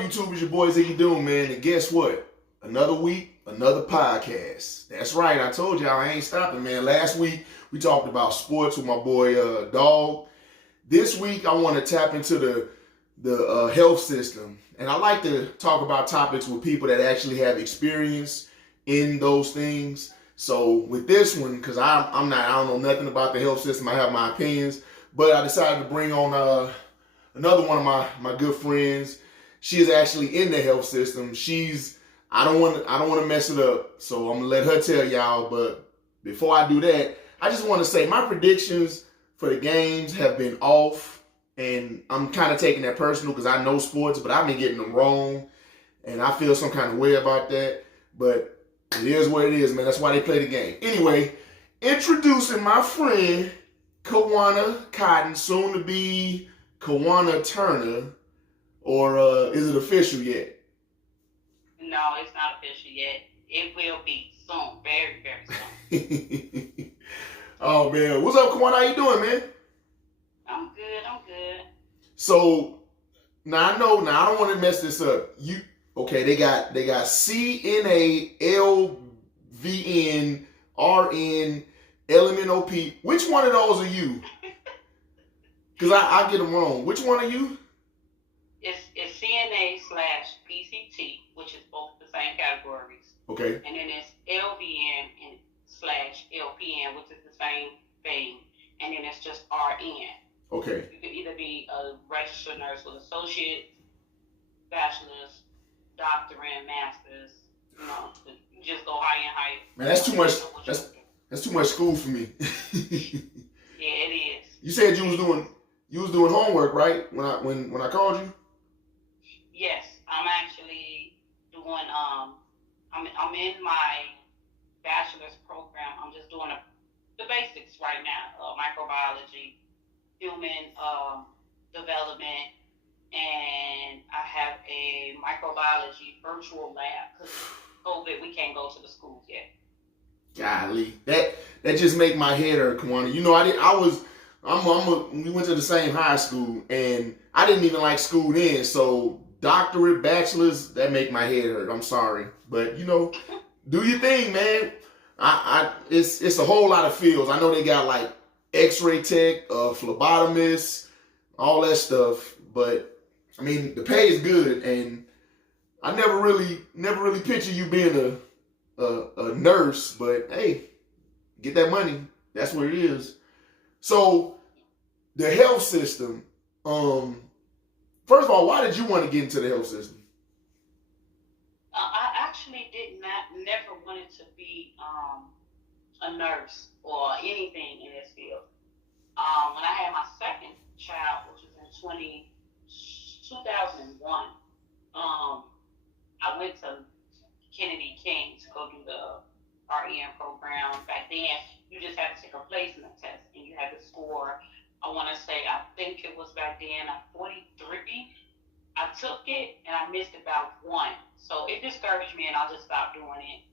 up, YouTube? It's your boy Ziggy Doom, man. And guess what? Another week, another podcast. That's right. I told y'all I ain't stopping, man. Last week, we talked about sports with my boy Dog. This week, I want to tap into the health system. And I like to talk about topics with people that actually have experience in those things. So with this one, because I don't know nothing about the health system. I have my opinions. But I decided to bring on another one of my good friends. She is actually in the health system. I don't want to mess it up, so I'm gonna let her tell y'all. But before I do that, I just want to say my predictions for the games have been off, and I'm kind of taking that personal because I know sports, but I've been getting them wrong, and I feel some kind of way about that. But it is what it is, man. That's why they play the game. Anyway, introducing my friend Kwiana Cotton, soon to be Kwiana Turner, or is it official yet? No, it's not official yet. It will be soon, very, very soon. Oh man, what's up, Kwiana? How you doing, man? I'm good. So now I don't want to mess this up. They got CNA, LVN, RN, LMNOP. Which one of those are you? Because I get them wrong. Which one are you? It's CNA/PCT, which is both the same categories. Okay. And then it's LVN /LPN, which is the same thing. And then it's just RN. Okay. You could either be a registered nurse with associate, bachelor's, doctorate, master's. You just go higher and higher. Man, that's too much. That's too much school for me. Yeah, it is. You said you was doing homework, right? When I called you. Yes, I'm actually doing. I'm in my bachelor's program. I'm just doing the basics right now: microbiology, human development, and I have a microbiology virtual lab because COVID, we can't go to the schools yet. Golly, that just make my head hurt, Kwiana. We went to the same high school, and I didn't even like school then. So doctorate, bachelor's, that make my head hurt. I'm sorry, but do your thing, man. It's a whole lot of fields. I know they got like X-ray tech, phlebotomist, all that stuff. But I mean, the pay is good, and I never really picture you being a nurse. But hey, get that money. That's what it is. So, the health system, first of all, why did you want to get into the health system? I actually never wanted to be a nurse or anything in this field. When I had my second child, which was in 2001, I went to Kennedy King to go do the RN program. Back then, you just had to take a placement test, and you had to score, I think it was back then, a 43. I took it, and I missed about one. So it discouraged me, and I just stopped doing it.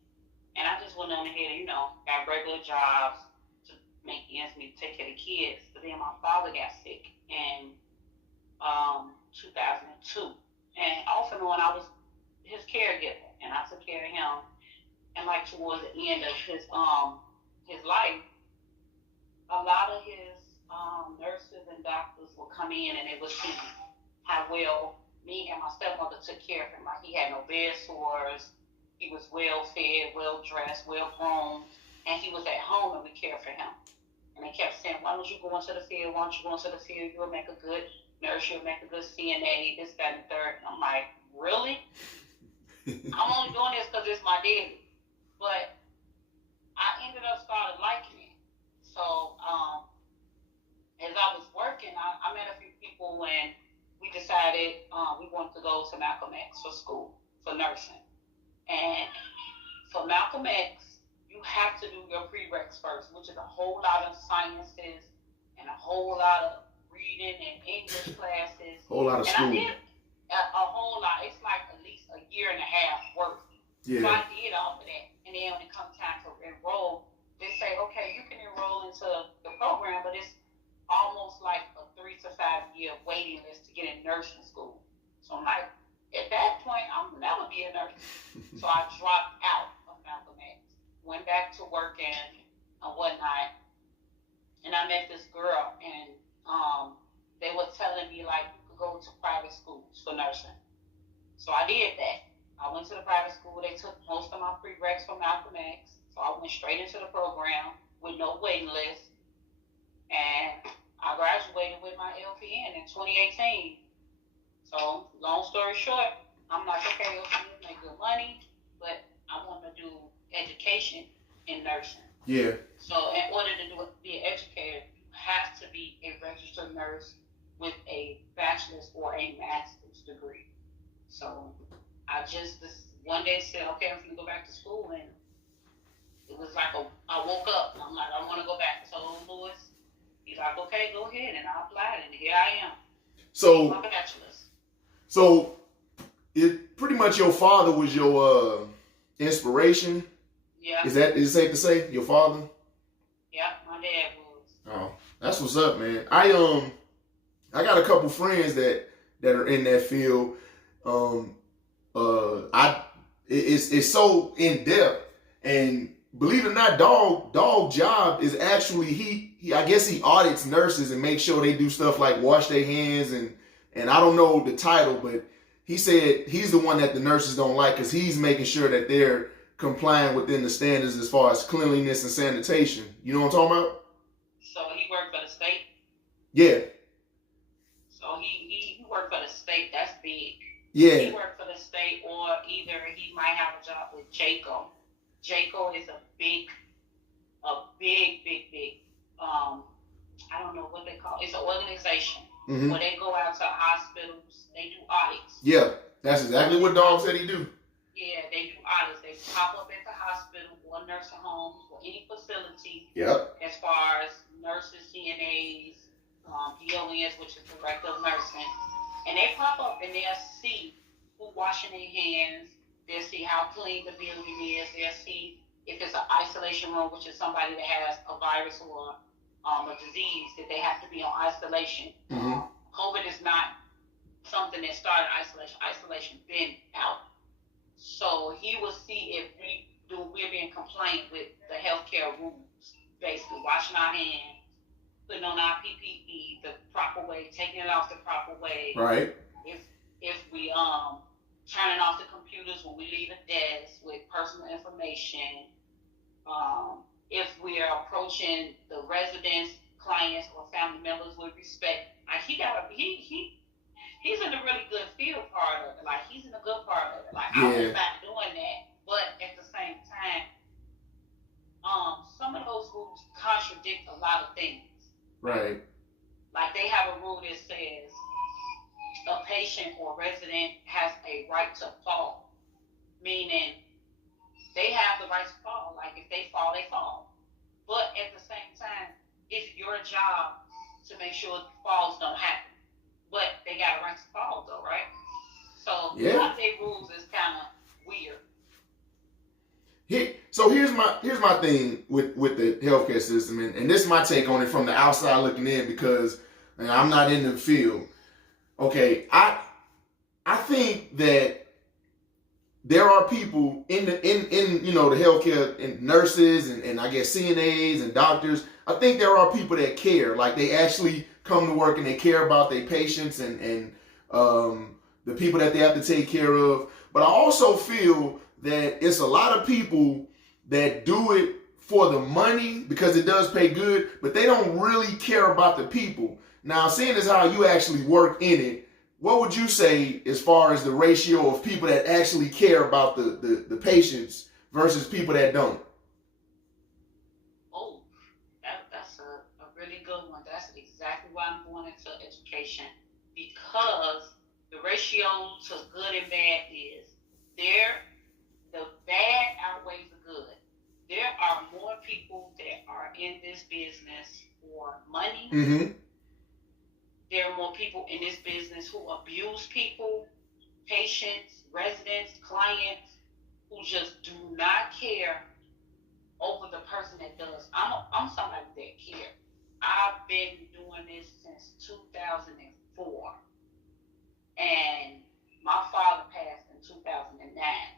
And I just went on ahead and, got regular jobs to make ends meet, to take care of the kids. But then my father got sick in 2002. And off and on, I was his caregiver, and I took care of him. And like towards the end of his life, a lot of his nurses and doctors would come in, and it would see how well me and my stepmother took care of him. Like, he had no bed sores, he was well fed, well dressed, well groomed, and he was at home, and we cared for him. And they kept saying, "Why don't you go into the field? Why don't you go into the field? You'll make a good nurse. You'll make a good CNA. This, that, and the third." And I'm like, really? I'm only doing this because it's my daddy. But I ended up started liking it. So as I was working, I met a few people, and we decided we wanted to go to Malcolm X for school, for nursing. And for Malcolm X, you have to do your prereqs first, which is a whole lot of sciences and a whole lot of reading and English classes. Whole lot of school. And I did a whole lot. It's like at least a year and a half worth. Yeah. So I did all of that. And then when it comes time to enroll, they say, okay, you can enroll into the program, but it's almost like a 3 to 5 year waiting list to get in nursing school. So I'm like, at that So I dropped out of Malcolm X, went back to working and whatnot, and I met this girl, and they were telling me like you could go to private schools for nursing. So I did that. I went to the private school. They took most of my prereqs from Malcolm X, so I went straight into the program with no waiting list, and I graduated with my LPN in 2018. So long story short, I'm like, okay, LPN make good money, but I want to do education in nursing. Yeah. So in order to be an educator, you have to be a registered nurse with a bachelor's or a master's degree. So I just one day said, okay, I'm gonna go back to school, and it was like I woke up and I'm like, I want to go back. So Lewis, he's like, okay, go ahead, and I applied, and here I am. So my bachelor's. So it pretty much your father was your inspiration. Yeah. Is it safe to say your father? Yeah, my dad was. Oh, that's what's up, man. I got a couple friends that are in that field. It's so in depth, and believe it or not, dog job is actually he I guess he audits nurses and makes sure they do stuff like wash their hands and I don't know the title, but he said he's the one that the nurses don't like because he's making sure that they're complying within the standards as far as cleanliness and sanitation. You know what I'm talking about? So he worked for the state? Yeah. So he worked for the state. That's big. Yeah. He worked for the state, or either he might have a job with JACO. JACO is a big, I don't know what they call it. It's an organization where they go out to hospitals. They do audits. Yeah, that's exactly what Dog said he do. Yeah, they do audits. They pop up at the hospital or nursing homes or any facility. Yep. As far as nurses, CNAs, DONs, which is director of nursing, and they pop up and they'll see who washing their hands. They'll see how clean the building is. They'll see if it's an isolation room, which is somebody that has a virus or a disease that they have to be on isolation. COVID is not something that started isolation. Isolation been out. So he will see if we're being compliant with the healthcare rules, basically washing our hands, putting on our PPE the proper way, taking it off the proper way. Right. If we turning off the computers when we leave a desk with personal information. If we are approaching the residents, clients, or family members with respect, like he's in a really good field part of it. Like he's in a good part of it. Like I was not doing that, but at the same time, some of those rules contradict a lot of things. Right. Like they have a rule that says a patient or resident has a right to fall, meaning they have the right to fall. Like if they fall, they fall. But at the same time, it's your job to make sure falls don't happen. But they got a right to fall though, right? So a lot of their rules is kind of weird. So here's my thing with the healthcare system, and this is my take on it from the outside looking in because I'm not in the field. Okay, I think that there are people in the healthcare and nurses and I guess CNAs and doctors. I think there are people that care, like they actually come to work and they care about their patients and the people that they have to take care of. But I also feel that it's a lot of people that do it for the money because it does pay good, but they don't really care about the people. Now, seeing as how you actually work in it, what would you say as far as the ratio of people that actually care about the patients versus people that don't? Oh, that's a really good one. That's exactly why I'm going into education, because the ratio to good and bad is the bad outweighs the good. There are more people that are in this business for money. There are more people in this business who abuse people, patients, residents, clients, who just do not care over the person that does. I'm somebody that care. I've been doing this since 2004. And my father passed in 2009.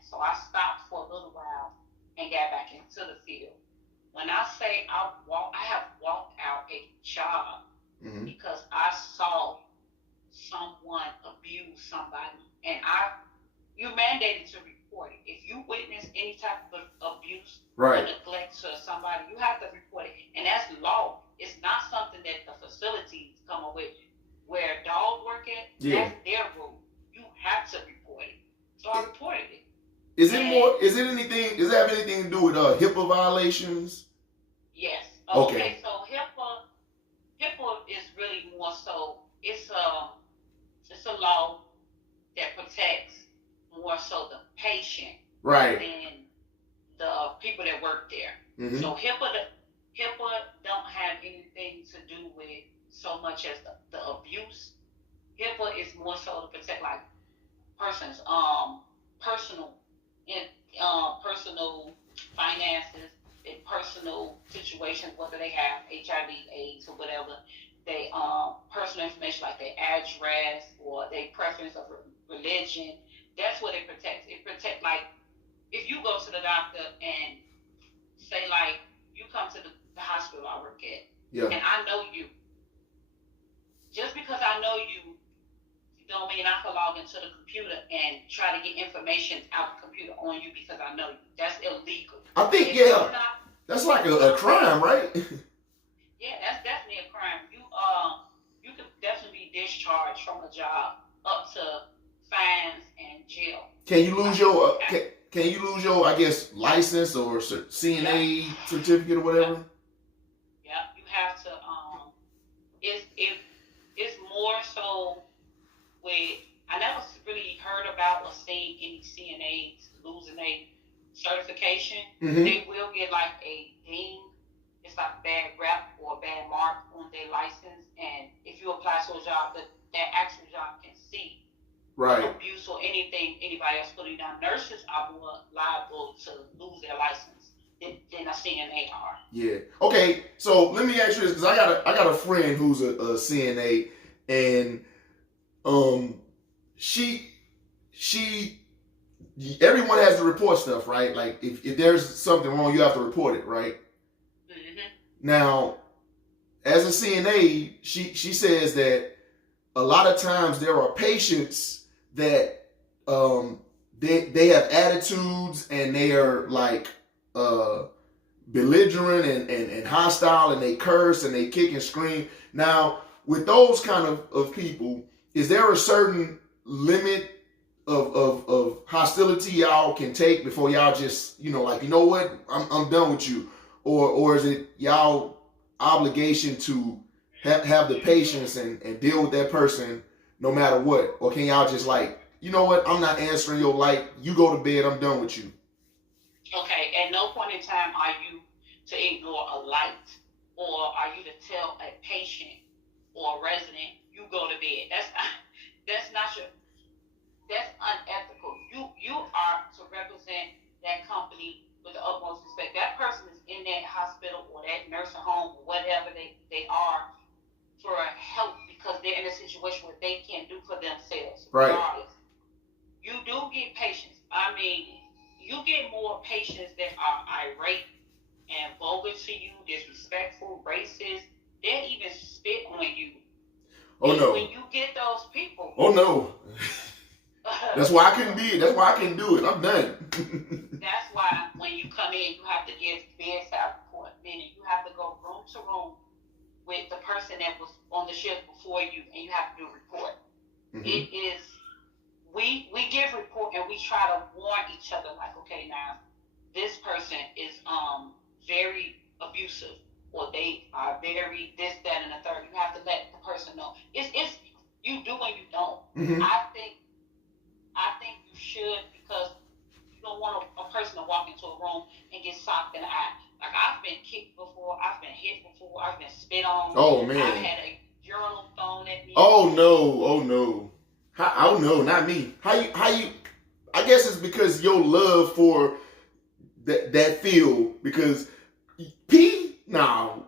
So I stopped because I saw someone abuse somebody, and you mandated to report it. If you witness any type of abuse or neglect to somebody, you have to report it, and that's law. It's not something that the facilities come up with. Where dogs work at, that's their rule. You have to report it. So I reported it. Does it have anything to do with HIPAA violations? Yes. Okay. So HIPAA is really more so it's a law that protects more so the patient than the people that work there. Mm-hmm. So HIPAA don't have anything to do with so much as the abuse. HIPAA is more so to protect like persons personal finances, in personal situations, whether they have HIV, AIDS, or whatever. They personal information like their address or their preference of religion. That's what it protects. It protects like if you go to the doctor and say like you come to the hospital I work at, and I know you. Just because I know you don't mean I can log into the computer and try to get information out the computer on you because I know you. That's illegal. I think that's like a crime, right? Yeah, that's definitely a crime. You could definitely be discharged from a job up to fines and jail. Can you lose your I guess license or CNA certificate or whatever? Yeah, you have to it's more so with I never really heard about or seen any CNAs losing a certification. Mm-hmm. They will get like a ding. It's like a bad rep or a bad mark on their license, and if you apply to a job, that actual job can see abuse or anything anybody else putting down. Nurses are more liable to lose their license than a CNA are. Yeah. Okay. So let me ask you this, because I got a friend who's a CNA, and she everyone has to report stuff, right? Like if there's something wrong, you have to report it, right? Mm-hmm. Now, as a CNA, she says that a lot of times there are patients that they have attitudes and they are like belligerent and hostile, and they curse and they kick and scream. Now, with those kind of people, is there a certain limit of hostility y'all can take before y'all just, like, you know what, I'm done with you? Or is it y'all obligation to have the patience and deal with that person no matter what? Or can y'all just like, you know what, I'm not answering your light, you go to bed, I'm done with you? Okay, at no point in time are you to ignore a light, or are you to tell a patient or a resident, you go to bed. That's unethical. You are to represent that company with the utmost respect. That person is in that hospital or that nursing home or whatever they are for help because they're in a situation where they can't do for themselves. Right. Regardless. You do get patients. I mean, you get more patients that are irate and vulgar to you, disrespectful, racist. They'll even spit on you. Oh no! When you get those people. Oh no! That's why I couldn't do it. I'm done. That's why when you come in, you have to give bedside report. Meaning you have to go room to room with the person that was on the shift before you, and you have to do a report. Mm-hmm. It is. We give report and we try to warn each other like, okay, now this person is very abusive, or they are very this, that, and the third. You have to let the person know. It's you do and you don't. Mm-hmm. I think you should, because you don't want a person to walk into a room and get socked in the eye. Like, I've been kicked before, I've been hit before, I've been spit on. Oh man! I've had a journal thrown at me. Oh no! Oh no, not me. How you? I guess it's because your love for that field. Because I'm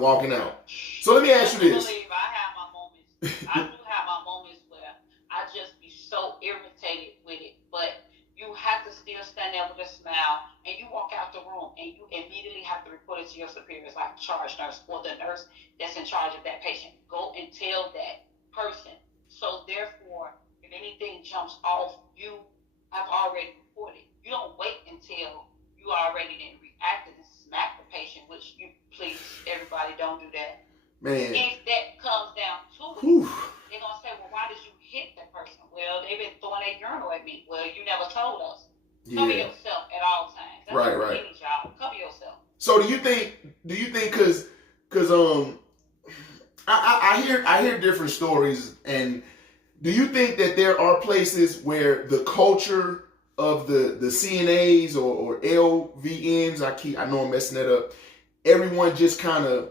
walking out. So let me ask you this. I have my moments. I do have my moments where I just be so irritated with it. But you have to still stand there with a smile, and you walk out the room, and you immediately have to report it to to your superiors, like charge nurse or the nurse that's in charge of that patient. Go and tell that person. So therefore, if anything jumps off, you have already reported. You don't wait until you already then reacted and smack the patient, which you please, everybody don't do that. Man. If that comes down to it, they're going to say, well, why did you hit that person? Well, they've been throwing a urinal at me. Well, you never told us. Cover yourself at all times. That's right. Any job. Cover yourself. So do you think, cause I hear different stories, and do you think that there are places where the culture of the CNAs or LVNs, I know I'm messing that up, everyone just kind of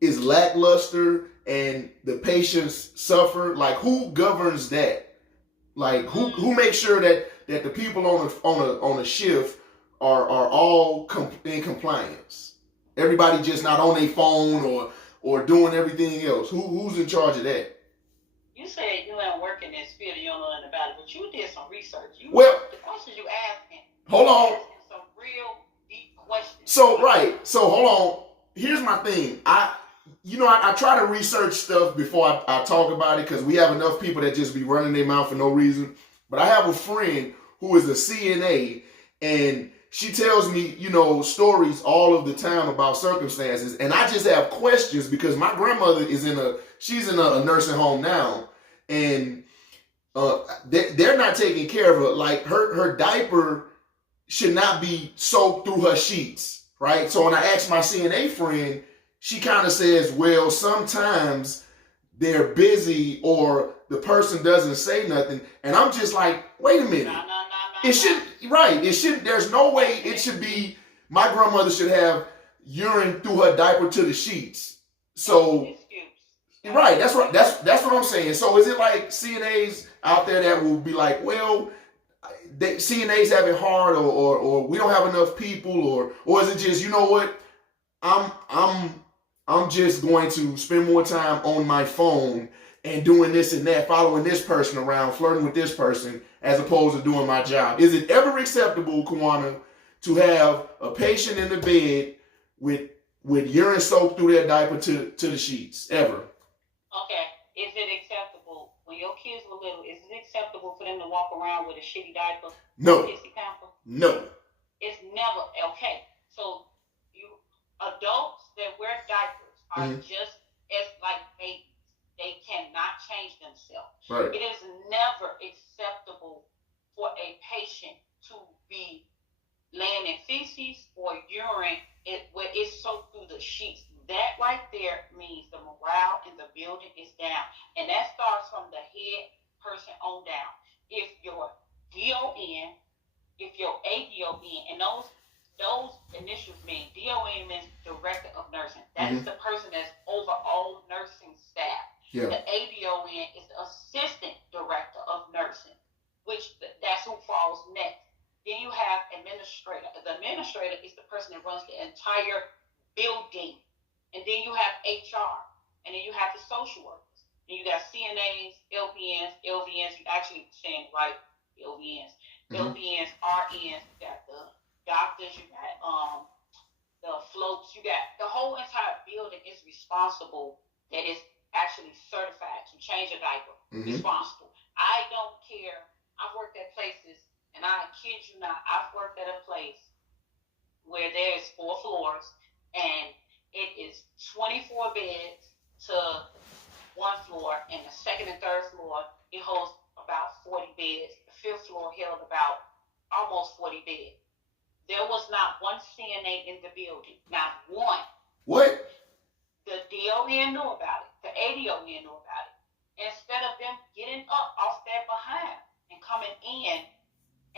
is lackluster and the patients suffer? Like, who governs that? Like, who makes sure that the people on a shift are all in compliance? Everybody just not on their phone or doing everything else. Who's in charge of that? You said you ain't work in this field, you don't know nothing about it, but you did some research. The questions you asking. Hold on. Asking some real deep questions. So hold on. Here's my thing. I try to research stuff before I talk about it, because we have enough people that just be running their mouth for no reason. But I have a friend who is a CNA, and she tells me, stories all of the time about circumstances, and I just have questions because my grandmother she's in a nursing home now, and they're not taking care of her. Like, her diaper should not be soaked through her sheets, right? So when I asked my CNA friend, she kind of says, well, sometimes they're busy or the person doesn't say nothing, and I'm just like, wait a minute. It should, there's no way it should be, my grandmother should have urine through her diaper to the sheets. So, right, that's what I'm saying. So is it like CNAs out there that will be like, well, CNAs have it hard, or we don't have enough people, or is it just, you know what, I'm just going to spend more time on my phone and doing this and that, following this person around, flirting with this person, as opposed to doing my job? Is it ever acceptable, Kwiana, to have a patient in the bed with urine soaked through their diaper to the sheets? Ever? Okay. Is it acceptable when your kids were little? Is it acceptable for them to walk around with a shitty diaper? No. Pissy pamper? No. It's never okay. So you adults that wear diapers are just as like babies. They cannot change themselves. Right. It is never acceptable for a patient to be laying in feces or urine where it's soaked through the sheets. That right there means the morale in the building is down. And that starts from the head person on down. If your DON, if your ADON, and those initials mean DON means Director of Nursing. That's the person that's over all nursing staff. Yeah. The ADON is the Assistant Director of Nursing, which that's who falls next. Then you have administrator. The administrator is the person that runs the entire building. And then you have HR. And then you have the social workers. And you got CNAs, LVNs, you actually saying right, LVNs. LVNs, RNs, you got the doctors, you got the floats, you got the whole entire building is responsible, that is actually certified to change a diaper. Responsible. I don't care. I've worked at places, and I kid you not, I've worked at a place where there's 4 floors, and it is 24 beds to 1 floor, and the second and third floor, it holds about 40 beds. The 5th floor held about almost 40 beds. There was not one CNA in the building. Not one. What? The DON knew about it. The ADON knew about it. Instead of them getting up off their behind and coming in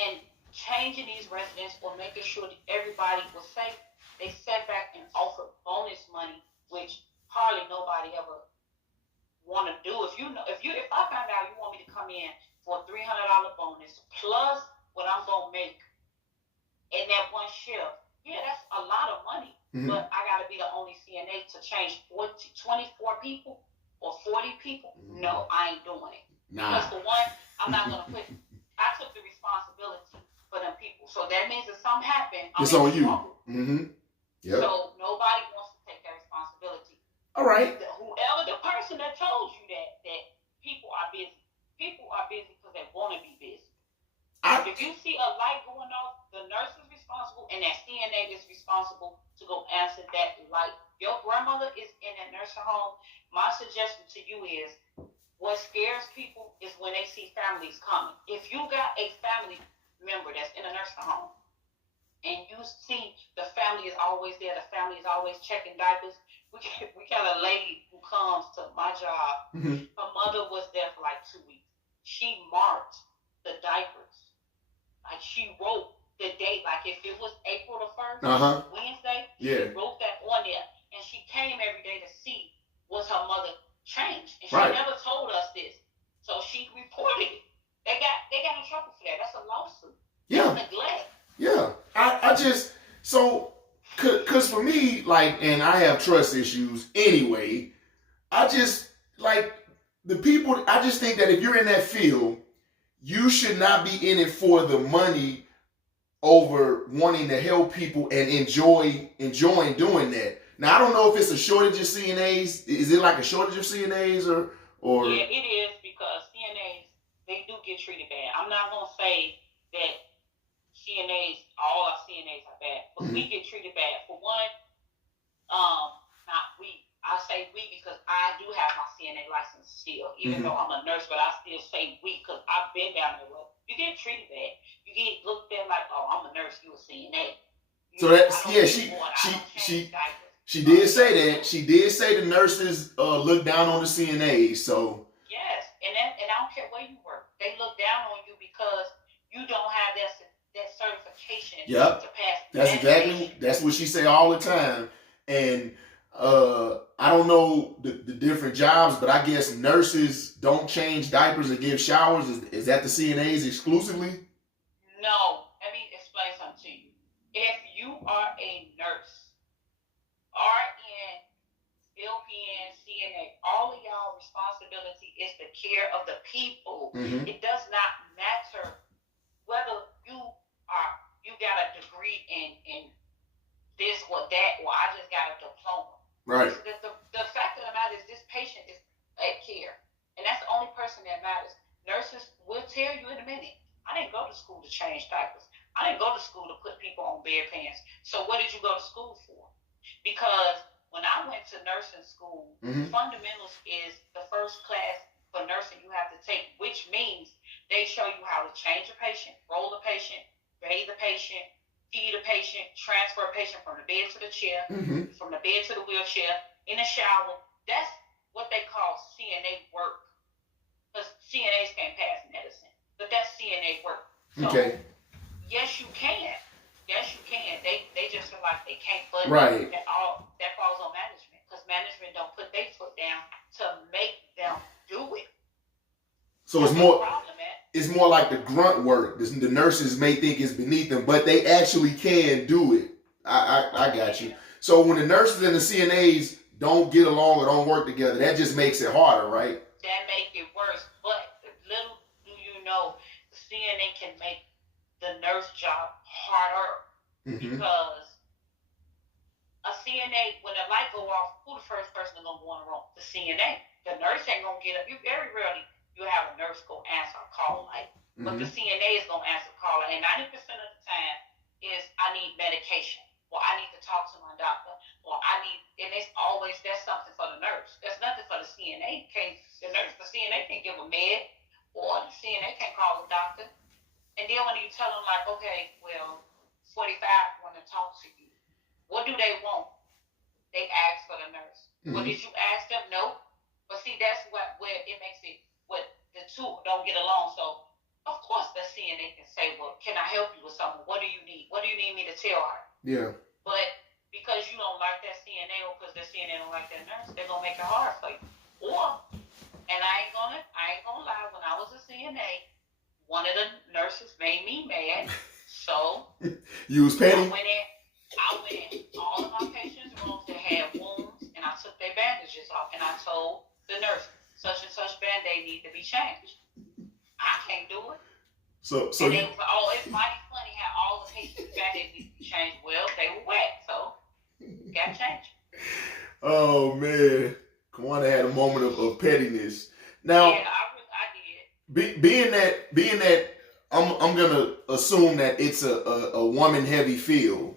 and changing these residents or making sure that everybody was safe, they sat back and offered bonus money, which hardly nobody ever want to do. If I found out you want me to come in for a $300 bonus plus what I'm gonna make in that one shift, yeah, that's a lot of money. But I got to be the only CNA to change 24 people or 40 people? No, I ain't doing it. Nah. Because for one, I'm not going to I took the responsibility for them people. So that means if something happened, it's on you. Yep. So nobody wants to take that responsibility. All right. Whoever the person that told you that people are busy because they want to be busy. If you see a light going off, the nurse is responsible and that CNA is responsible to go answer that light. Your grandmother is in that nursing home. My suggestion to you is, what scares people is when they see families coming. If you got a family member that's in a nursing home and you see the family is always there, the family is always checking diapers. We got a lady who comes to my job. Mm-hmm. Her mother was there for like 2 weeks. She marked the diapers. Like she wrote the date, like if it was April the 1st, Wednesday, she wrote that on there. And she came every day to see was her mother changed. And she never told us this. So she reported it. They got in trouble for that. That's a lawsuit. Yeah. That's neglect. Yeah. I just, so, cause for me, like, and I have trust issues anyway, I just, like, the people, I just think that if you're in that field, you should not be in it for the money over wanting to help people and enjoying doing that. Now, I don't know if it's a shortage of CNAs. Is it like a shortage of CNAs or? Yeah, it is, because CNAs, they do get treated bad. I'm not going to say that all our CNAs are bad, but we get treated bad. For one, not we. I say we because I do have my CNA license still, even though I'm a nurse, but I still say we because I've been down there. Well, you get treated bad. You get looked at like, oh, I'm a nurse, you a CNA. So that's, yeah, she did say that. She did say the nurses look down on the CNAs. So yes, and I don't care where you work, they look down on you because you don't have that certification to pass. That's what she say all the time. And I don't know the different jobs, but I guess nurses don't change diapers and give showers. Is that the CNAs exclusively? No. Let me explain something to you. If you are a nurse, RN, LPN, CNA, all of y'all responsibility is the care of the people. It does not matter whether you got a degree in this or that, or I just got a diploma. Right. The fact of the matter is this patient is at care. And that's the only person that matters. Nurses will tell you in a minute, I didn't go to school to change diapers. I didn't go to school to put people on bedpans. So what did you go to school for? Because when I went to nursing school, fundamentals is the first class for nursing you have to take, which means they show you how to change a patient, roll a patient, bathe a patient, feed a patient, transfer a patient from the bed to the chair, from the bed to the wheelchair, in the shower. That's what they call CNA work. Because CNAs can't pass medicine, but that's CNA work. So, yes, you can. Yes, you can. They just feel like they can't, but that falls on management, because management don't put their foot down to make them do it. So it's more like the grunt work. The nurses may think it's beneath them, but they actually can do it. I got you. So when the nurses and the CNAs don't get along or don't work together, that just makes it harder, right? That makes it worse. But little do you know, the CNA can make the nurse job harder, because a CNA, when the light go off, who the first person is gonna go in the room? The CNA. The nurse ain't gonna get up. You very rarely you have a nurse go answer a call light, but the CNA is gonna answer a call light, and 90% of the time is I need medication, or I need to talk to my doctor, or and it's always that's something for the nurse. That's nothing for the CNA. The CNA can't give a med, or the CNA can't call the doctor. And then when you tell them like, okay, well, 45 want to talk to you, what do they want? They ask for the nurse. Well, did you ask them? No. But see, that's where it makes it, what the two don't get along. So, of course, the CNA can say, well, can I help you with something? What do you need? What do you need me to tell her? Yeah. But because you don't like that CNA, or because the CNA don't like that nurse, they're going to make it hard for you. Or, and I ain't gonna lie, when I was a CNA, one of the nurses made me mad. So, you was petty? I went in all of my patients' rooms that had wounds, and I took their bandages off, and I told the nurse, such and such band-aid need to be changed. I can't do it. So and they was like, oh, it's mighty funny how all the patients' band-aids need to be changed. Well, they were wet, so got to change. Oh man, Kwiana had a moment of pettiness. Now, Yeah, I did. being that, I'm gonna assume that it's a woman heavy field.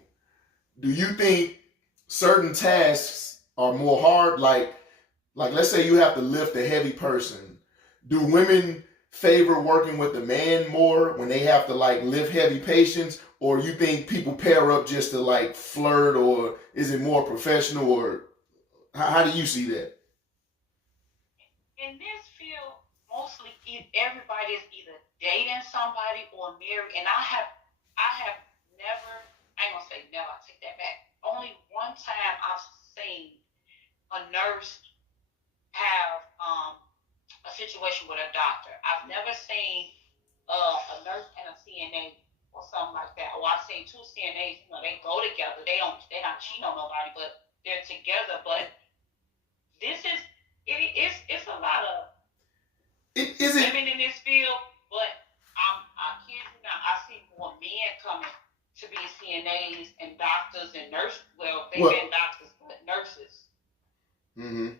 Do you think certain tasks are more hard? Like let's say you have to lift a heavy person. Do women favor working with a man more when they have to like lift heavy patients, or you think people pair up just to like flirt, or is it more professional, or how do you see that? In this field, mostly everybody is either dating somebody or married, and I have never, I ain't gonna say never, I take that back. Only one time I've seen a nurse have a situation with a doctor. I've never seen a nurse and a CNA or something like that. Or I've seen two CNAs, they go together. They not cheat on nobody, but they're together. But this is it's a lot of women in this field, but I kid you not, I see more men coming to be CNAs and doctors and nurses. Well, they've been doctors, but nurses. Mm-hmm.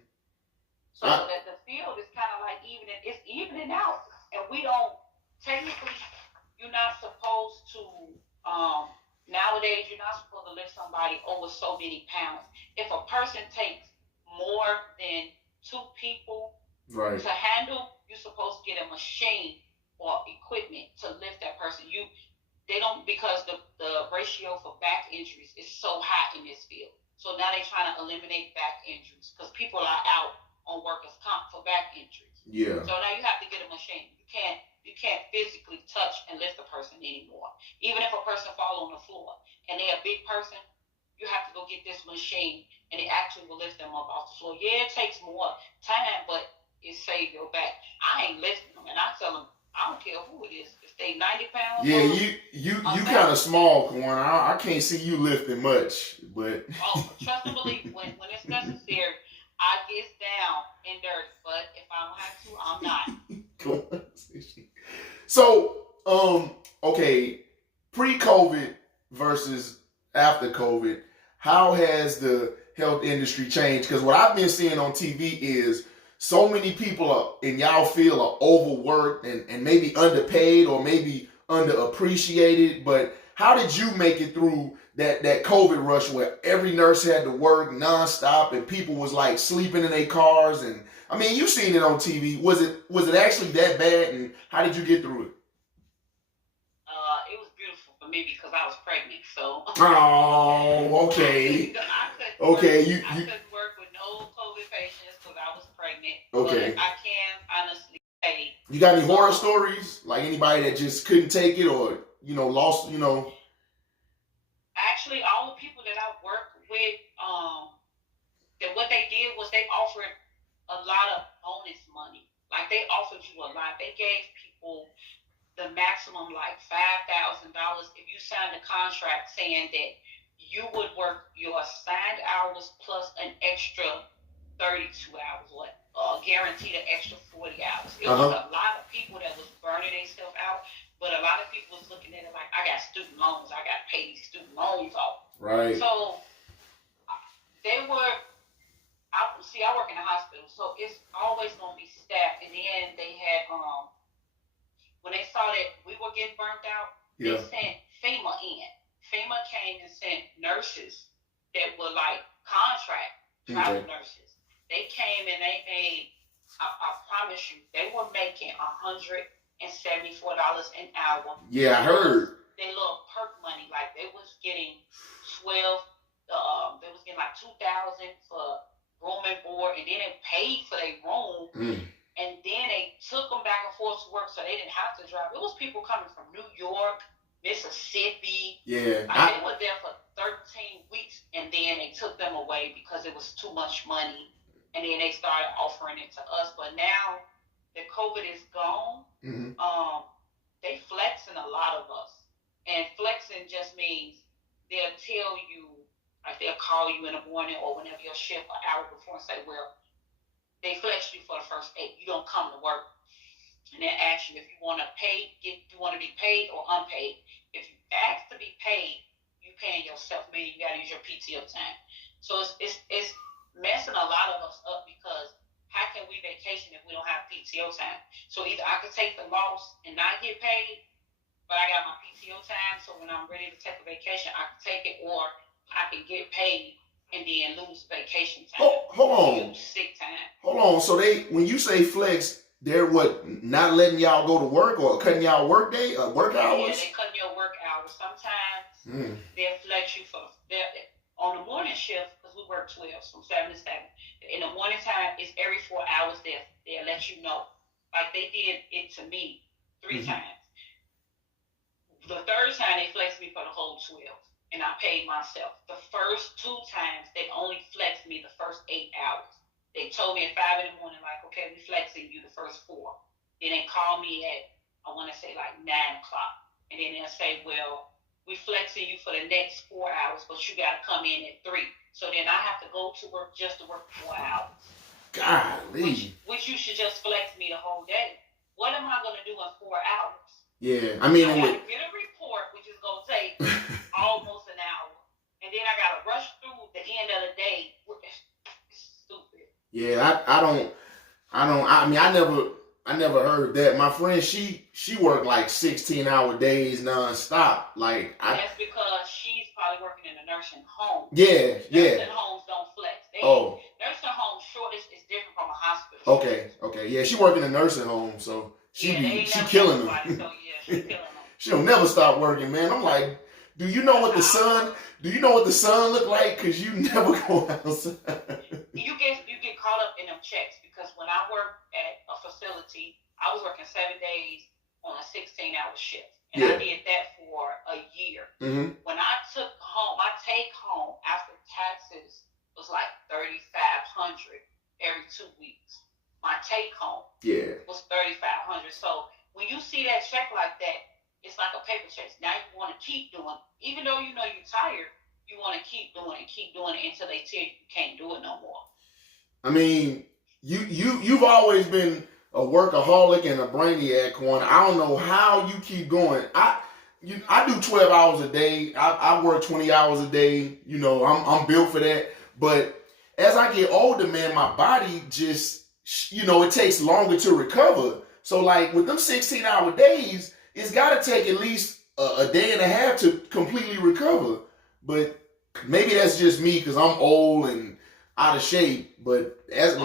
So that the field is kind of like it's evening out, and we don't technically. You're not supposed to. Nowadays, you're not supposed to lift somebody over so many pounds. If a person takes more than two people to handle, you're supposed to get a machine or equipment to lift that person. They don't, because the ratio for back injuries is so high in this field. So now they're trying to eliminate back injuries because people are out on workers' comp for back injuries. Yeah. So now you have to get a machine. You can't physically touch and lift a person anymore. Even if a person fall on the floor and they're a big person, you have to go get this machine and it actually will lift them up off the floor. Yeah, it takes more time, but it saves your back. I ain't lifting them, and I tell them I don't care who it is. If they 90 pounds. Yeah, you kind of small, Kwiana. I can't see you lifting much, but. Trust and believe when it's necessary. I get down and dirty, but if I don't have to, I'm not. So, okay, pre-COVID versus after COVID, how has the health industry changed? Because what I've been seeing on TV is so many people in y'all field are overworked and maybe underpaid or maybe underappreciated. But how did you make it through that COVID rush where every nurse had to work nonstop and people was like sleeping in their cars? And I mean, you seen it on TV. Was it actually that bad? And how did you get through it? It was beautiful for me because I was pregnant. So. Oh, okay. I couldn't work with no COVID patients because I was pregnant. Okay. But I can honestly say. You got any horror stories? Like anybody that just couldn't take it or lost? Actually, all the people that I worked with, that what they did was they offered a lot of bonus money. Like they offered you a lot. They gave people the maximum like $5,000 if you signed a contract saying that you would work your assigned hours plus an extra 32 hours, guaranteed an extra 40 hours. It was a lot of people that was burning themselves out, but a lot of people was looking at it like, I got student loans, I got to pay these student loans off. Right. So they were. I work in a hospital, so it's always gonna be staffed. And then they had when they saw that we were getting burnt out, they sent FEMA in. FEMA came and sent nurses that were like contract travel nurses. They came and they made. I promise you, they were making $174 an hour. Yeah, I heard. They little perk money, like they was getting 12. They was getting like $2,000 for room and board, and then they paid for their room, and then they took them back and forth to work, so they didn't have to drive. It was people coming from New York, Mississippi. Yeah, they were there for 13 weeks, and then they took them away because it was too much money, and then they started offering it to us. But now that COVID is gone, they flexing a lot of us, and flexing just means they'll tell you. Like they'll call you in the morning or whenever your shift an hour before and say, well, they flexed you for the first 8. You don't come to work. And they ask you if you want to you want to be paid or unpaid. If you ask to be paid, you paying yourself, meaning you got to use your PTO time. So it's messing a lot of us up because how can we vacation if we don't have PTO time? So either I could take the loss and not get paid, but I got my PTO time, so when I'm ready to take a vacation, I can take it, or I can get paid and then lose vacation time. Hold on. Lose sick time. Hold on. So when you say flex, they're what, not letting y'all go to work or cutting y'all work hours? Yeah, they cutting your work hours. Sometimes they'll flex you on the morning shift, because we work 12 from 7 to 7. In the morning time, it's every 4 hours they'll let you know. Like they did it to me 3 times. The third time they flexed me for the whole 12, and I paid myself. The first 2 times they only flexed me the first 8 hours. They told me at 5 in the morning, like, okay, we flexing you the first 4. Then they call me at, I want to say like 9 o'clock, and then they'll say, well, we flexing you for the next 4 hours, but you got to come in at 3. So then I have to go to work just to work 4 hours. Golly. Which you should just flex me the whole day. What am I going to do in 4 hours? Yeah, I mean, I got to get a report, which is going to take almost an hour. And then I got to rush through the end of the day. It's stupid. Yeah, I never heard of that. My friend, she worked like 16-hour days nonstop. That's because she's probably working in a nursing home. Yeah. Nursing homes don't flex. Nursing homes shortage is different from a hospital. Okay. Yeah, she working in a nursing home, so she killing them. So yeah, she killing them. She'll never stop working, man. I'm like, do you know what the sun look like? Cause you never go outside. You get caught up in them checks, because when I worked at a facility, I was working 7 days on a 16-hour shift, and I did that for a year. Mm-hmm. When I took home, my take home after taxes was like $3,500 every 2 weeks. My take home was $3,500. So when you see that check like that, it's like a paper chase. Now you want to keep doing, even though you know you're tired, you want to keep doing it until they tell you can't do it no more. I mean, you've always been a workaholic and a brainiac, Kwiana. I don't know how you keep going. I do 12 hours a day. I work 20 hours a day. You know, I'm built for that. But as I get older, man, my body just, it takes longer to recover. So like with them 16-hour days, it's got to take at least a day and a half to completely recover. But maybe that's just me because I'm old and out of shape. But in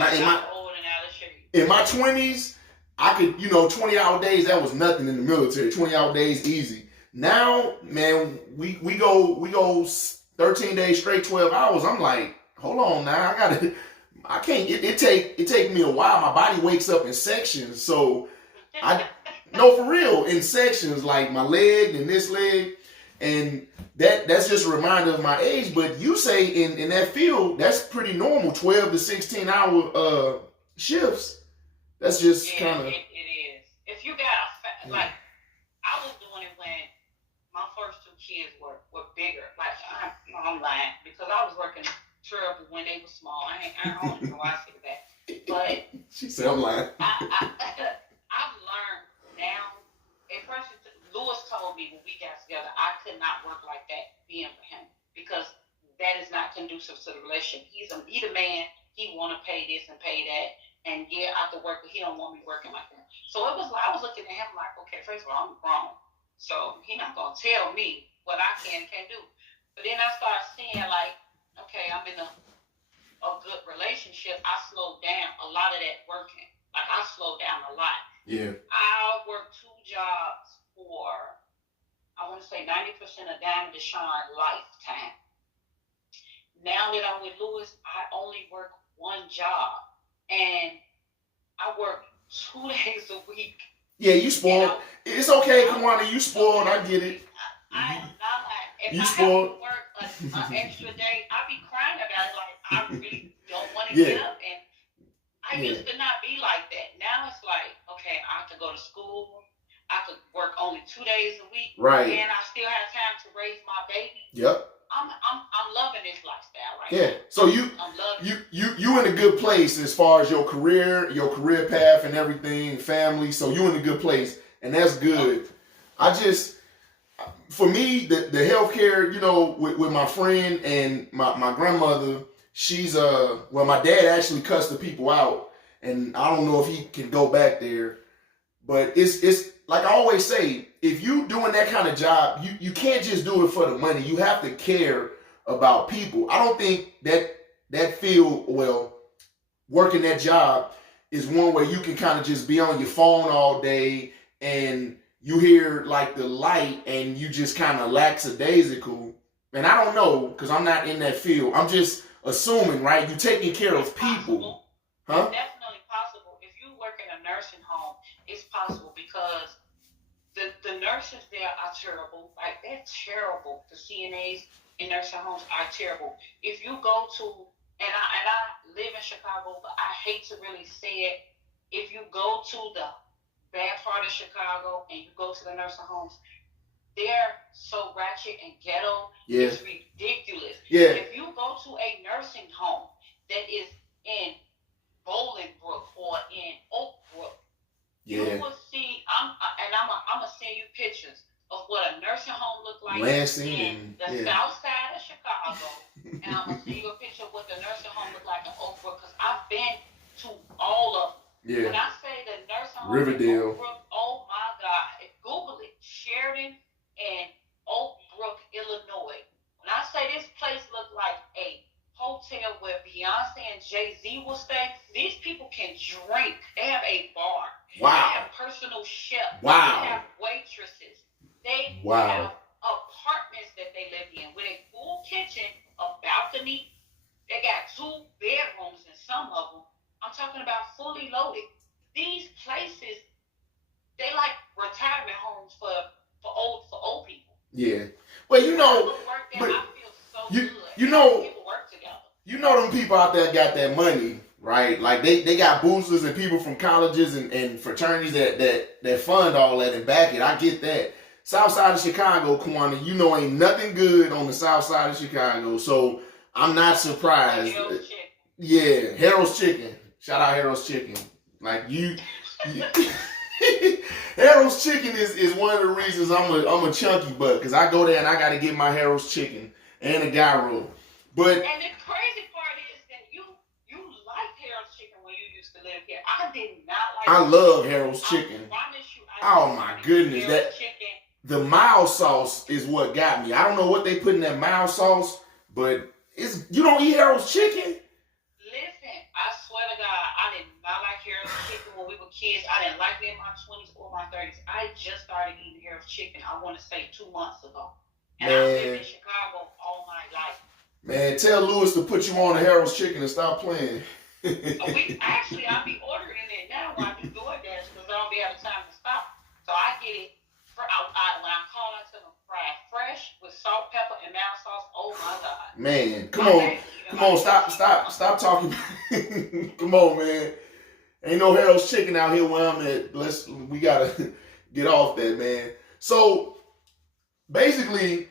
my 20s, I could, 20-hour days, that was nothing in the military. 20-hour days, easy. Now, man, we go 13 days straight, 12 hours. I'm like, hold on now, I can't. It take me a while. My body wakes up in sections, so no, for real, in sections, like my leg and this leg, and that's just a reminder of my age. But you say in that field, that's pretty normal, 12 to 16-hour shifts. That's just kind of. It is. If you got like, I was doing it when my first 2 kids were bigger. Like I'm lying, because I was working terrible when they were small. I don't know why I say that, but she said I'm lying. I've learned now. At first, Lewis told me when we got together, I could not work like that being for him, because that is not conducive to the relationship. He's a man. He want to pay this and pay that, and after work, but he don't want me working like that. So I was looking at him like, okay, first of all, I'm grown, so he not gonna tell me what I can and can't do. But then I started seeing like, okay, I'm in a good relationship. I slowed down a lot of that working. Like I slowed down a lot. Yeah. I worked 2 jobs for, I want to say 90% of Diamond Deshaun lifetime. Now that I'm with Lewis, I only work 1 job, and I work 2 days a week. Yeah, you spoiled. It's okay, Kwiana. You spoiled. I get it. I am not lying. If you I spoiled. have to work an extra day, I be crying about it. Like I really don't want to get up, and I used to not be like that. Now it's like, okay, I have to go to school. I could work only 2 days a week, right? And I still have time to raise my baby. Yep. I'm loving this lifestyle right now. Yeah. So you in a good place as far as your career path and everything, family. So you in a good place, and that's good. for me, the healthcare, you know, with my friend and my grandmother, she's well, my dad actually cussed the people out, and I don't know if he can go back there, but it's like I always say, if you doing that kind of job, you can't just do it for the money. You have to care about people. I don't think that field, well, working that job is one where you can kind of just be on your phone all day and you hear like the light and you just kind of lackadaisical. And I don't know, because I'm not in that field. I'm just assuming, right? You're taking care of people. Huh? It's definitely possible. If you work in a nursing home, it's possible because the nurses there are terrible. Like, they're terrible. The CNAs in nursing homes are terrible. If you go to, and I live in Chicago, but I hate to really say it, if you go to the bad part of Chicago and you go to the nursing homes, they're so ratchet and ghetto. Yeah. It's ridiculous. Yeah. If you go to a nursing home that is in Bolingbrook or in Oakbrook, you will see. I'm gonna send you pictures of what a nursing home look like in the south side of Chicago, and I'm gonna send you a picture of what the nursing home look like in Oakbrook, because I've been to all of them. Yeah. When I say the nursing home Riverdale, in Oakbrook, oh my God, Google it, Sheridan and Oakbrook, Illinois. When I say this place look like a hotel where Beyonce and Jay-Z will stay, these people can drink. They have a bar. Wow. They have personal chefs. Wow. They have waitresses. They wow. have apartments that they live in with a full kitchen, a balcony. They got 2 bedrooms in some of them. I'm talking about fully loaded. These places, they like retirement homes for old people. Yeah. Well, you know, but I feel so good. You know, people work together. You know, them people out there got that money, right? Like they got boosters and people from colleges and fraternities that fund all that and back it. I get that. South side of Chicago, Kwiana, you know, ain't nothing good on the south side of Chicago, so I'm not surprised. Yeah, Harold's Chicken. Shout out Harold's Chicken. Like you Harold's Chicken is one of the reasons I'm a chunky butt, because I go there and I got to get my Harold's Chicken and a gyro. But and the crazy part is that you liked Harold's Chicken when you used to live here. I did not like. I love Harold's Chicken. I promise you. Oh my goodness, that chicken. The mild sauce is what got me. I don't know what they put in that mild sauce, but you don't eat Harold's Chicken? Listen, I swear to God, I did not like Harold's Chicken when we were kids. I didn't like it in my 20s or my 30s. I just started eating Harold's Chicken, I want to say 2 months ago. And I've lived in Chicago all my life. Man, tell Lewis to put you on the Harold's Chicken and stop playing. I'll be ordering it now while I do DoorDash, because I don't be having time to stop. So I get it. When I call it to them fried fresh with salt, pepper, and mild sauce. Oh my God. Man, come on, stop talking. Come on, man. Ain't no Harold's Chicken out here where I'm at. We gotta get off that, man. So basically,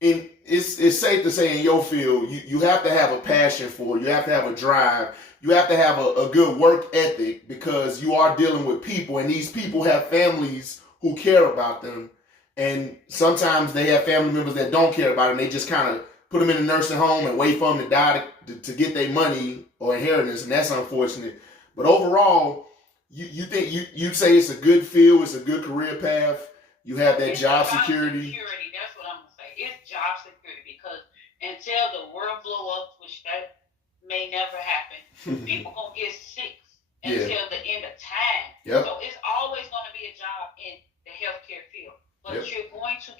it's safe to say in your field, you have to have a passion for it. You have to have a drive. You have to have a good work ethic, because you are dealing with people, and these people have families who care about them. And sometimes they have family members that don't care about them. They just kind of put them in a nursing home and wait for them to die to get their money or inheritance, and that's unfortunate. But overall, you think you'd say it's a good field, it's a good career path. You have that job security. That's what I'm gonna say. It's job security, because until the world blow up, which that may never happen, people gonna get sick until the end of time. Yep. So it's always gonna be a job in the healthcare field. But you're going to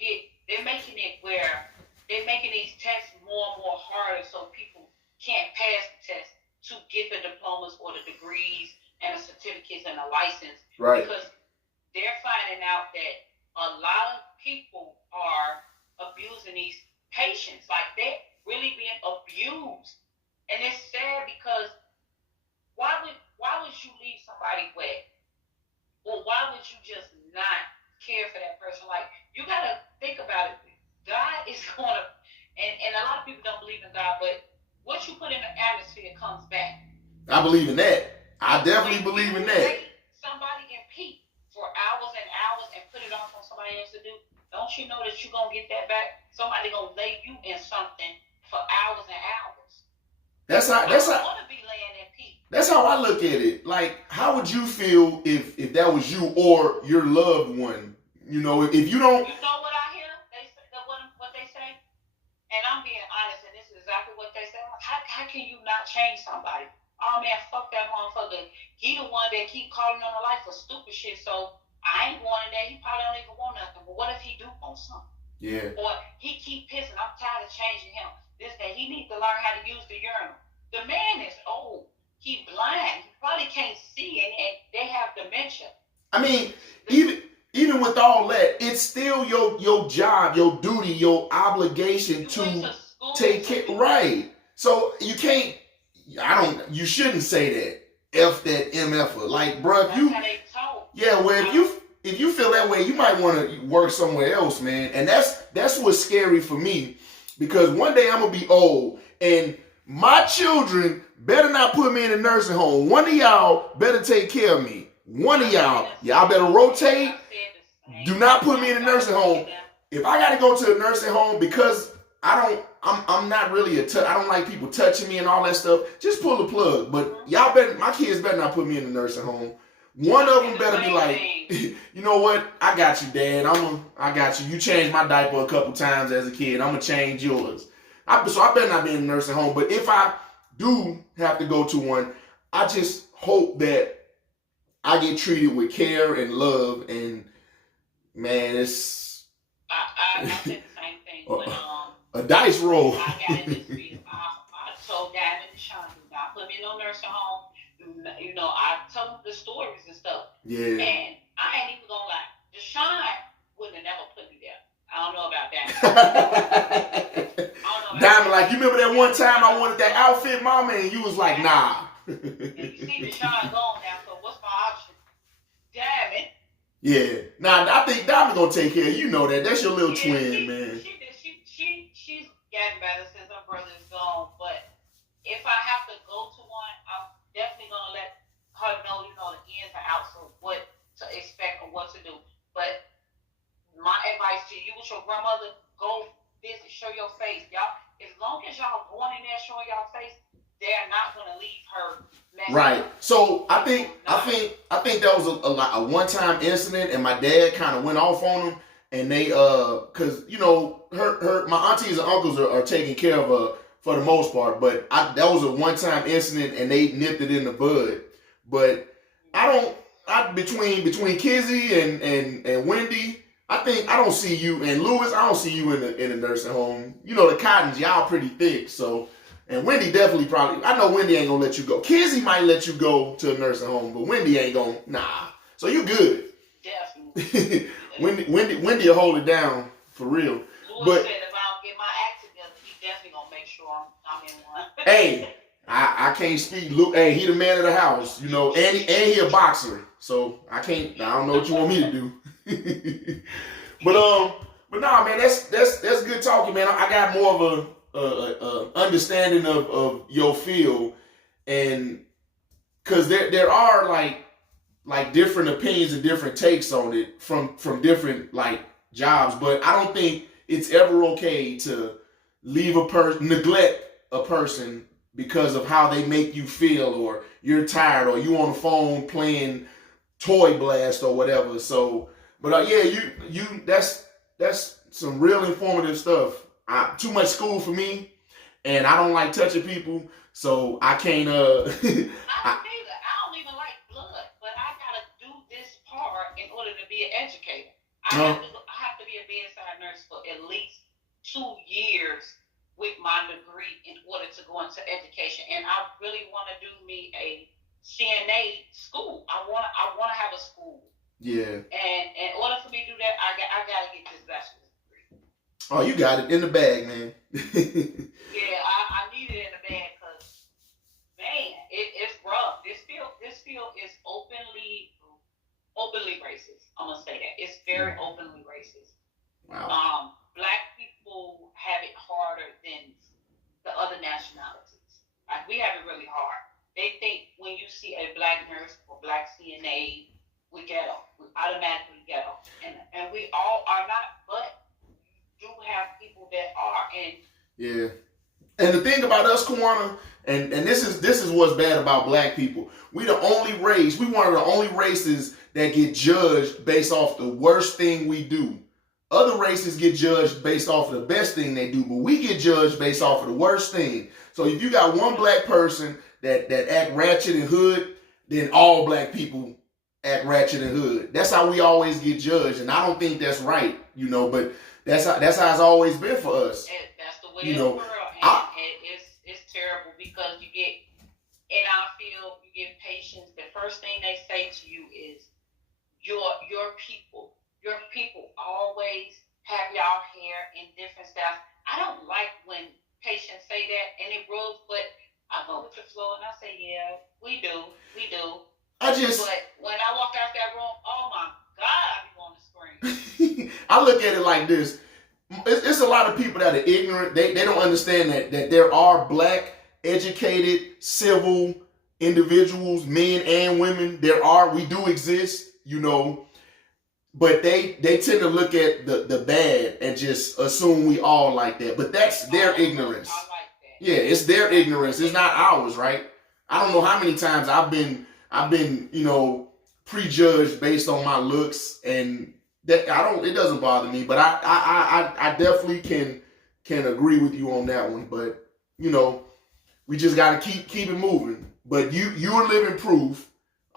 they're making it where they're making these tests more and more harder, so people can't pass the test to get the diplomas or the degrees and the certificates and the license. Right. Because they're finding out that a lot of people are abusing these patients. Like, they're really being abused. And it's sad, because why would you leave somebody wet? Or why would you just not care for that person? Like, you gotta think about it. God is gonna, and a lot of people don't believe in God, but what you put in the atmosphere comes back. I believe in that. I definitely believe in that. Somebody in peak for hours and hours and put it on for somebody else to do. The Don't you know that you're gonna get that back? Somebody gonna lay you in something for hours and hours. That's how. I don't want to be laying in peace. That's how I look at it. Like, how would you feel if that was you or your loved one? You know, if you don't. You know what I hear? They say what they say, and I'm being honest, and this is exactly what they say. How can you not change somebody? Oh man, fuck that motherfucker. He the one that keep calling on the life for stupid shit. So I ain't wanting that. He probably don't even want nothing. But what if he do want something? Yeah. Or he keep pissing. I'm tired of changing him. That he needs to learn how to use the urinal. The man is old. He blind. He probably can't see, and they have dementia. I mean, even with all that, it's still your job, your duty, your obligation to take care. Right. So you can't. You shouldn't say that. F that MF. Like, bruh, if you. Yeah, well, if you feel that way, you might want to work somewhere else, man. And that's what's scary for me, because one day I'm gonna be old, and my children better not put me in a nursing home. One of y'all better take care of me. One of y'all better rotate. Do not put me in a nursing home. If I gotta go to a nursing home because I'm not really I don't like people touching me and all that stuff, just pull the plug. But my kids better not put me in a nursing home. One of them better be like, you know what? I got you, Dad. I got you. You changed my diaper a couple times as a kid. I'm gonna change yours. So I better not be in a nursing home. But if I do have to go to one, I just hope that I get treated with care and love. And man, it's I said the same thing when a dice roll. I got in this field. I told Diamond and Sean, do not put me in no nursing home. You know, I tell them the stories and stuff. Yeah. And I ain't even gonna lie. Deshaun wouldn't have never put me there. I don't know about that. Diamond, like, you remember that one time I wanted that outfit, mama, and you was like, nah. And you see Deshaun gone now, so what's my option? Diamond. Yeah. Nah, I think Diamond gonna take care of you. Know that. That's your little twin, man. She's getting better since her brother is gone. But if I have to go to one, I'm definitely gonna let her know, you know, the ins and outs of what to expect or what to do. But my advice to you with your grandmother, go visit, show your face. Y'all, as long as y'all going in there showing y'all face, they're not gonna leave her messy. Right. So I think that was a one-time incident, and my dad kind of went off on them, and they cause you know my aunties and uncles are taking care of her for the most part, but that was a one-time incident, and they nipped it in the bud. But between Kizzy and Wendy, I don't see you, and Lewis, I don't see you in a nursing home. You know, the Cottons, y'all pretty thick, so. And Wendy definitely I know Wendy ain't gonna let you go. Kizzy might let you go to a nursing home, but Wendy ain't gonna, nah. So you good. Definitely. Wendy will hold it down, for real. Lewis said if I don't get my act together, he definitely gonna make sure I'm in one. Hey, I can't speak. Look, hey, he the man of the house, you know, and he a boxer. So I don't know what you want me to do. But nah, man, that's good talking, man. I got more of a understanding of your field, and because there are like different opinions and different takes on it from different like jobs, but I don't think it's ever okay to neglect a person because of how they make you feel, or you're tired, or you on the phone playing Toy Blast or whatever. So, but yeah, you that's some real informative stuff. Too much school for me, and I don't like touching people, so I can't. I don't either. I don't even like blood, but I gotta do this part in order to be an educator. I have to be a bedside nurse for at least 2 years with my degree in order to go into education, and I really want to do me a CNA school. I want to have a school. Yeah. And in order for me to do that, I gotta get this bachelor's. Oh, you got it in the bag, man. Yeah, I need it in the bag because, man, it's rough. This field is openly racist. I'm gonna say that it's very openly racist. Wow. Black people have it harder than the other nationalities. Like, we have it really hard. They think when you see a black nurse or black CNA we ghetto. We automatically ghetto. And we all are not, but you do have people that are. And yeah. And the thing about us, Kwiana, and this is what's bad about black people. We the only race, we one of the only races that get judged based off the worst thing we do. Other races get judged based off of the best thing they do, but we get judged based off of the worst thing. So if you got one black person that act ratchet and hood, then all black people act ratchet and hood. That's how we always get judged, and I don't think that's right, but that's how it's always been for us. And that's the way of the world, and it's terrible because you get in our field, you get patients. The first thing they say to you is, your people always have y'all hair in different styles. I don't like when patients say that, and it rubs, but I go with the flow and I say, yeah, we do. But when I walk out that room, oh my God, I be wanting to scream. I look at it like this. It's a lot of people that are ignorant. They don't understand that there are black, educated, civil individuals, men and women. We do exist, but they tend to look at the bad and just assume we all like that. But that's their ignorance. I like that. Yeah, it's their ignorance. It's not ours, right? I don't know how many times I've been prejudged based on my looks, and that it doesn't bother me, but I definitely can agree with you on that one. But we just gotta keep it moving. But you're living proof.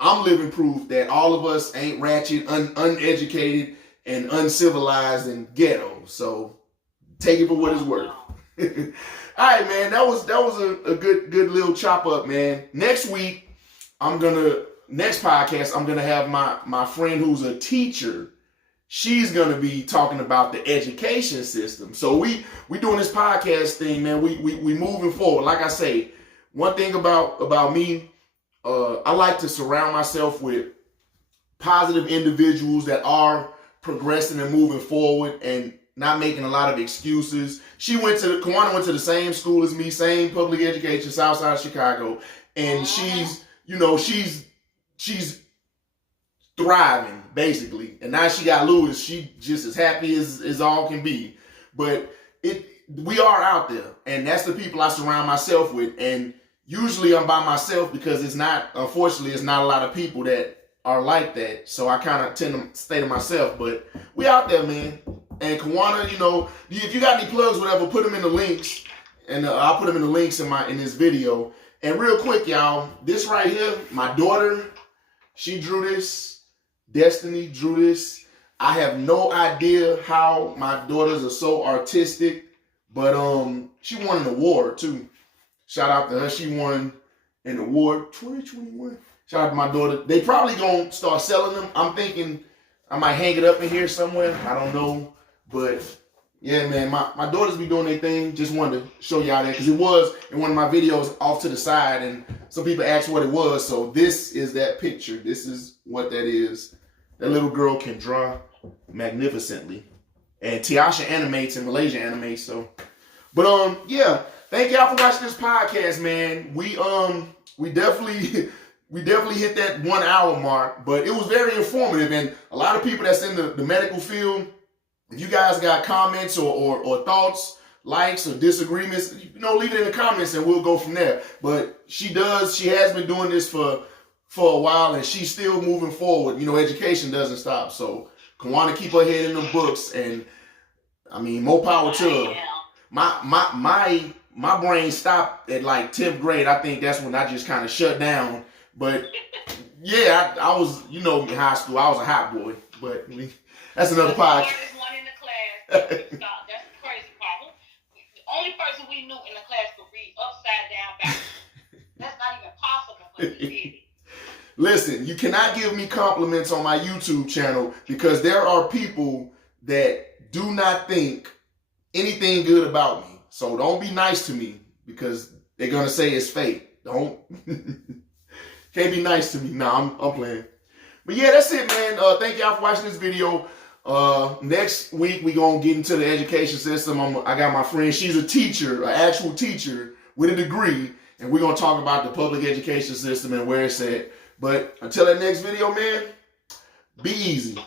I'm living proof that all of us ain't ratchet, uneducated, and uncivilized and ghetto. So take it for what it's worth. All right, man. That was a good little chop up, man. Next podcast, I'm gonna have my friend who's a teacher. She's gonna be talking about the education system. So we doing this podcast thing, man. We moving forward. Like I say, one thing about me, I like to surround myself with positive individuals that are progressing and moving forward and not making a lot of excuses. Kwiana went to the same school as me, same public education, south side of Chicago, and she's thriving, basically. And now she got Lewis. She just as happy as all can be. But we are out there, and that's the people I surround myself with. And usually I'm by myself because unfortunately, it's not a lot of people that are like that. So I kind of tend to stay to myself. But we out there, man. And Kwiana, if you got any plugs, whatever, put them in the links. And I'll put them in the links in this video. And real quick, y'all, this right here, my daughter, she drew this. Destiny drew this. I have no idea how my daughters are so artistic, but she won an award too. Shout out to her. She won an award 2021. Shout out to my daughter. They probably gonna start selling them. I'm thinking I might hang it up in here somewhere. I don't know, but yeah, man, my daughters be doing their thing. Just wanted to show y'all that because it was in one of my videos off to the side, and some people asked what it was. So this is that picture. This is what that is. That little girl can draw magnificently. And Tiasha animates and Malaysia animates, so. But yeah, thank y'all for watching this podcast, man. We definitely hit that 1 hour mark, but it was very informative. And a lot of people that's in the medical field, if you guys got comments or thoughts, likes or disagreements, leave it in the comments and we'll go from there. But she has been doing this for a while, and she's still moving forward. Education doesn't stop. So Kwiana keep her head in the books, and I mean, more power to her. My brain stopped at like 10th grade. I think that's when I just kind of shut down. But yeah, I was, in high school, I was a hot boy. But that's another podcast. One in the class. That's the crazy part. The only person we knew in the class could read upside down backwards. That's not even possible, but he did it. Listen, you cannot give me compliments on my YouTube channel because there are people that do not think anything good about me. So don't be nice to me because they're going to say it's fake. Don't. Can't be nice to me. Nah, I'm playing. But yeah, that's it, man. Thank y'all for watching this video. Next week, we're going to get into the education system. I got my friend. She's a teacher, an actual teacher with a degree. And we're going to talk about the public education system and where it's at. But until that next video, man, Be easy.